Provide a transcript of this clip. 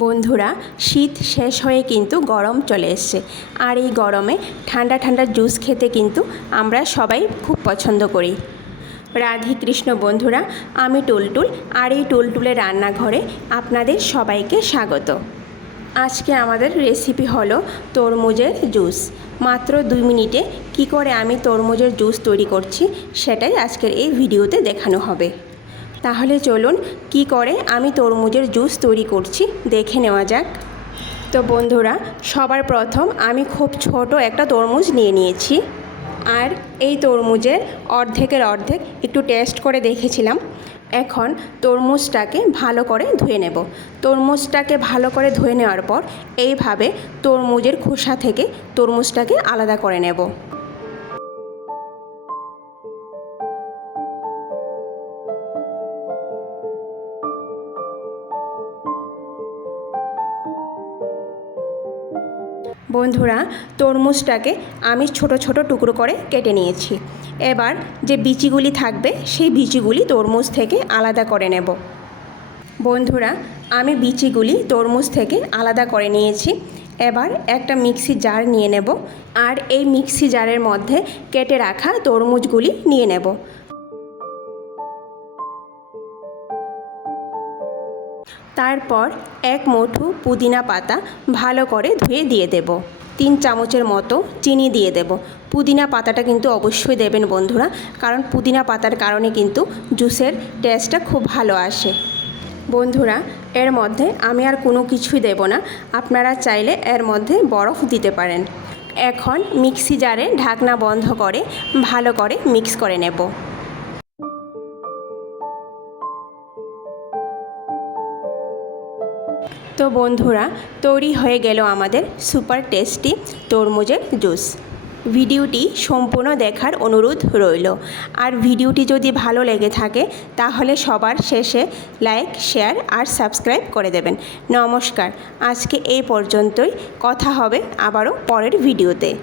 বন্ধুরা, শীত শেষ হয়ে কিন্তু গরম চলে এসছে। আর এই গরমে ঠান্ডা ঠান্ডা জুস খেতে কিন্তু আমরা সবাই খুব পছন্দ করি। রাধে কৃষ্ণ বন্ধুরা, আমি টুলটুল আর এই টুলটুলের রান্নাঘরে আপনাদের সবাইকে স্বাগত। আজকে আমাদের রেসিপি হলো তরমুজের জুস। মাত্র দুই মিনিটে কি করে আমি তরমুজের জুস তৈরি করছি, সেটাই আজকের এই ভিডিওতে দেখানো হবে। তাহলে চলুন কি করে আমি তরমুজের জুস তৈরি করছি, দেখে নেওয়া যাক। তো বন্ধুরা, সবার প্রথম আমি খুব ছোট একটা তরমুজ নিয়ে নিয়েছি। আর এই তরমুজের অর্ধেকের অর্ধেক একটু টেস্ট করে দেখেছিলাম। এখন তরমুজটাকে ভালো করে ধুয়ে নেব। তরমুজটাকে ভালো করে ধুয়ে নেওয়ার পর এইভাবে তরমুজের খোসা থেকে তরমুজটাকে আলাদা করে নেব। বন্ধুরা, তরমুজটাকে আমি ছোট ছোট টুকরো করে কেটে নিয়েছি। এবার যে বিচিগুলি থাকবে, সেই বিচিগুলি তরমুজ থেকে আলাদা করে নেব। বন্ধুরা, আমি বিচিগুলি তরমুজ থেকে আলাদা করে নিয়েছি। এবার একটা মিক্সি জার নিয়ে নেব আর এই মিক্সি জারের মধ্যে কেটে রাখা তরমুজগুলি নিয়ে নেব। তারপর এক মুঠো পুদিনা পাতা ভালো করে ধুয়ে দিয়ে দেব। তিন চামচের মতো চিনি দিয়ে দেব। পুদিনা পাতাটা কিন্তু অবশ্যই দেবেন বন্ধুরা, কারণ পুদিনা পাতার কারণে কিন্তু জুসের টেস্টটা খুব ভালো আসে। বন্ধুরা, এর মধ্যে আমি আর কোনো কিছুই দেব না, আপনারা চাইলে এর মধ্যে বরফ দিতে পারেন। এখন মিক্সি জারে ঢাকনা বন্ধ করে ভালো করে মিক্স করে নেব। তো বন্ধুরা, তৈরি হয়ে গেল আমাদের সুপার টেস্টি তরমুজের জুস। ভিডিওটি সম্পূর্ণ দেখার অনুরোধ রইল। আর ভিডিওটি যদি ভালো লেগে থাকে, তাহলে সবার শেষে লাইক, শেয়ার আর সাবস্ক্রাইব করে দেবেন। নমস্কার, আজকে এই পর্যন্তই। কথা হবে আবারও পরের ভিডিওতে।